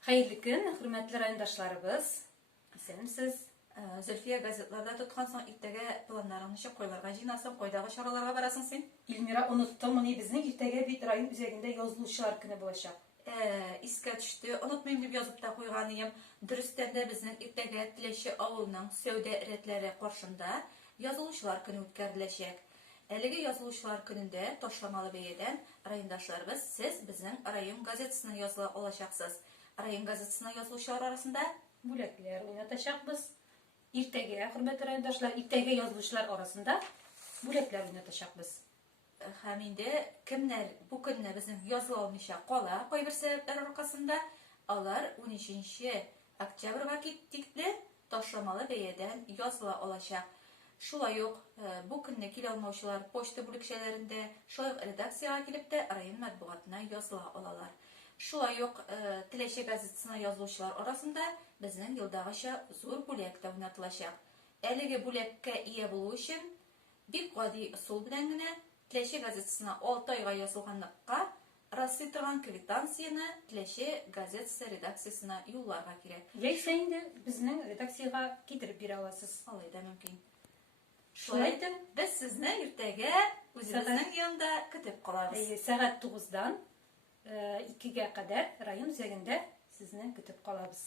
Hayırlı gün, hürmetli rayondaşlarыбыз. Исәнмесез? Зөлфия, газетларда тоткан соң иртәгә планнарыңны ничек койларга җыйнасың, кайдагы чараларга барасың син? Илмира оныттым, безнең иртәгә бит район үзәгендә язылучылар көне булачак. Искә төште, онытмыйм дип язып та куйган идем. Дөрестән дә безнең иртәгә Теләче авылының сәүдә рәтләре каршында язылучылар көне үткәреләчәк. Әлеге язылучылар көнендә ташламалы бәядән райондашларыбыз, сез безнең район газетасына языла алачаксыз. Район газетасына язылучылар арасында Бүләкләр уйнатачакбыз. Иртәгә, хөрмәтле райондашлар, иртәгә язылучылар арасында бүләкләр уйнатачакбыз. Һәм инде кемнәр бу көнне безнең языла алмыйча кала, кайбер сәбәпләр аркасында, алар 13 октябрьгә тикле ташламалы бәядән языла алачак. Шулай ук бу көнне килә алмаучылар почта бүлекчәләрендә, шулай ук редакциягә килеп тә район матбугатына языла алалар. Шулай ук Теләче газетасына язылучылар арасында безнең елдагыча зур бүләк тә уйнатылачак. Әлеге бүләккә ия булу өчен бик гади ысул белән генә Теләче газетасына 6 айга язылганлыкка рассыйтырган квитанцияны Теләче газетасы редакциясына юлларга кирәк. Яисә инде безнең редакциягә китереп бирә аласыз. Алай да мөмкин. Шулай итеп, без сезне иртәгә үзебезнең янда көтеп калабыз. Сәгать 9-дан 2-гә кадәр район үзәгендә сезне көтеп калабыз.